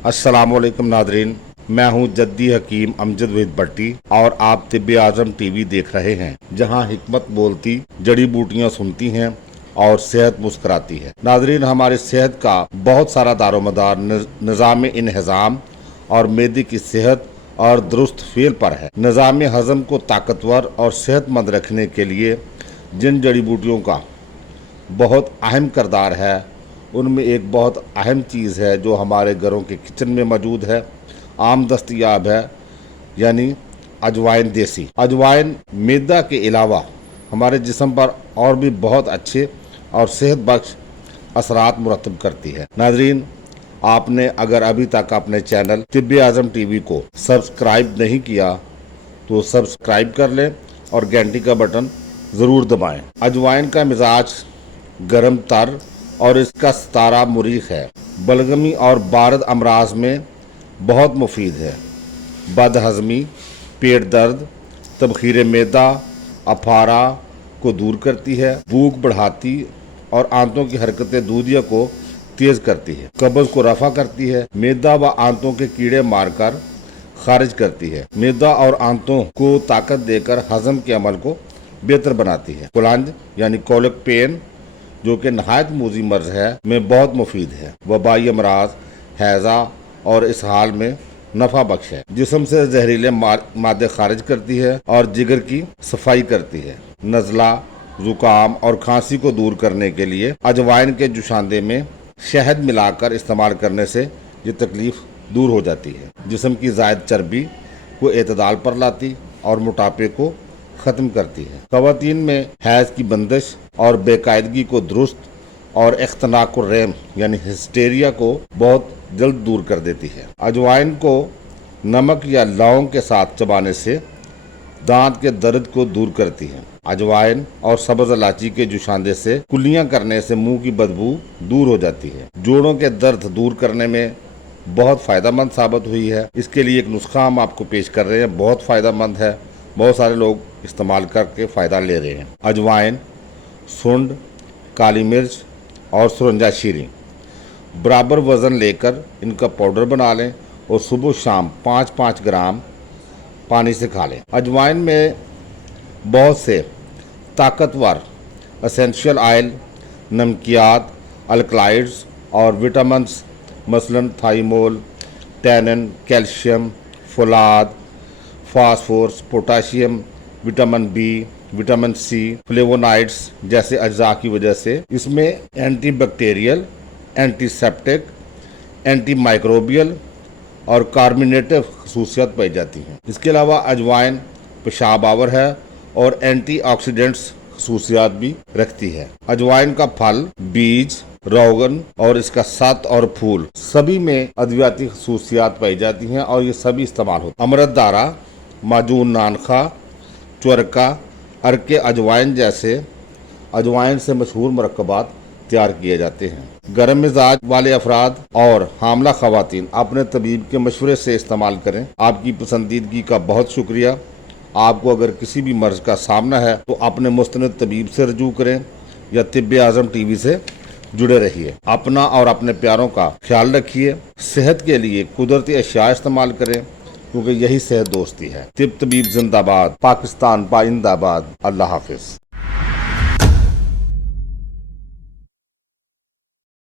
अस्सलाम वालेकुम नादरीन, मैं हूं जद्दी हकीम अमजद वहीद भट्टी और आप तिब्बे आज़म टीवी देख रहे हैं, जहां हिकमत बोलती जड़ी बूटियां सुनती हैं और सेहत मुस्कराती है। नादरीन, हमारी सेहत का बहुत सारा दारोमदार निज़ाम इंहज़ाम और मैदे की सेहत और दुरुस्त फेल पर है। निज़ाम हज़म को ताकतवर और सेहतमंद रखने के लिए जिन जड़ी बूटियों का बहुत अहम किरदार है, उनमें एक बहुत अहम चीज़ है जो हमारे घरों के किचन में मौजूद है, आम दस्तयाब है, यानी अजवाइन। देसी अजवाइन मैदा के अलावा हमारे जिस्म पर और भी बहुत अच्छे और सेहत बख्श असरात मुरतब करती है। नाजरीन, आपने अगर अभी तक अपने चैनल तिब्बे आज़म टीवी को सब्सक्राइब नहीं किया तो सब्सक्राइब कर लें और घंटी का बटन ज़रूर दबाएं। अजवाइन का मिजाज गरम तर और इसका सतारा मुरीख है। बलगमी और बारद अमराज में बहुत मुफीद है। बदहज़मी, पेट दर्द, तबखीर मैदा, अफारा को दूर करती है, भूख बढ़ाती और आंतों की हरकतें दूधिया को तेज करती है, कब्ज़ को रफा करती है, मैदा व आंतों के कीड़े मारकर खारिज करती है, मैदा और आंतों को ताकत देकर हजम के अमल को बेहतर बनाती है। कुलंज यानी कोलिक पेन, जो कि नहायत मूजी मर्ज है, में बहुत मुफीद है। वबाई अमराज, हैज़ा और इस हाल में नफ़ा बख्श है। जिस्म से जहरीले मादे खारिज करती है और जिगर की सफाई करती है। नज़ला, ज़ुकाम और खांसी को दूर करने के लिए अजवाइन के जुशांदे में शहद मिलाकर इस्तेमाल करने से ये तकलीफ दूर हो जाती है। जिस्म की ज़ायद चर्बी को एतदाल पर लाती और मोटापे को ख़त्म करती है। ख़वातीन में हैज़ की बंदिश और बेकायदगी को दुरुस्त और इख्तनाकुर्रहम यानी हिस्टेरिया को बहुत जल्द दूर कर देती है। अजवाइन को नमक या लौंग के साथ चबाने से दांत के दर्द को दूर करती है। अजवाइन और सब्ज़ इलायची के जुशांदे से कुल्लियाँ करने से मुंह की बदबू दूर हो जाती है। जोड़ों के दर्द दूर करने में बहुत फ़ायदेमंद साबित हुई है। इसके लिए एक नुस्खा हम आपको पेश कर रहे हैं, बहुत फ़ायदेमंद है, बहुत सारे लोग इस्तेमाल करके फ़ायदा ले रहे हैं। अजवाइन, सुंड, काली मिर्च और सुरंजा शीरी बराबर वज़न लेकर इनका पाउडर बना लें और सुबह शाम 5-5 ग्राम पानी से खा लें। अजवाइन में बहुत से ताकतवर एसेंशियल ऑयल, नमकियात, अल्कलाइड्स और विटामिन्स मसलन थाइमोल, टैनिन, कैल्शियम, फुलाद, phosphorus, potassium, vitamin B, vitamin C, flavonoids जैसे अज्जा की वजह से इसमें anti bacterial, antiseptic, anti microbial और कार्बोनेटिव खसूसियात पाई जाती हैं। इसके अलावा अजवाइन पेशाब आवर है और एंटीऑक्सीडेंट्स खसूसियात भी रखती है। अजवाइन का फल, बीज, रोगन और इसका सत और फूल सभी में अद्वियाती खसूसियात पाई जाती हैं और ये सभी इस्तेमाल होते हैं। अमृतधारा, माजून नानखा, चरका, अरके अजवाइन जैसे अजवाइन से मशहूर मरकबात तैयार किए जाते हैं। गर्म मिजाज वाले अफराद और हामला खवातीन अपने तबीब के मशवरे से इस्तेमाल करें। आपकी पसंदीदगी का बहुत शुक्रिया। आपको अगर किसी भी मर्ज का सामना है तो अपने मुस्तनद तबीब से रजू करें या तिब्बे आज़म टीवी से जुड़े रहिए। अपना और अपने प्यारों का ख्याल रखिए। सेहत के लिए कुदरती अशिया इस्तेमाल करें, क्योंकि यही सेहत दोस्ती है। तिब तबीब जिंदाबाद, पाकिस्तान पाइंदाबाद। अल्लाह हाफिज।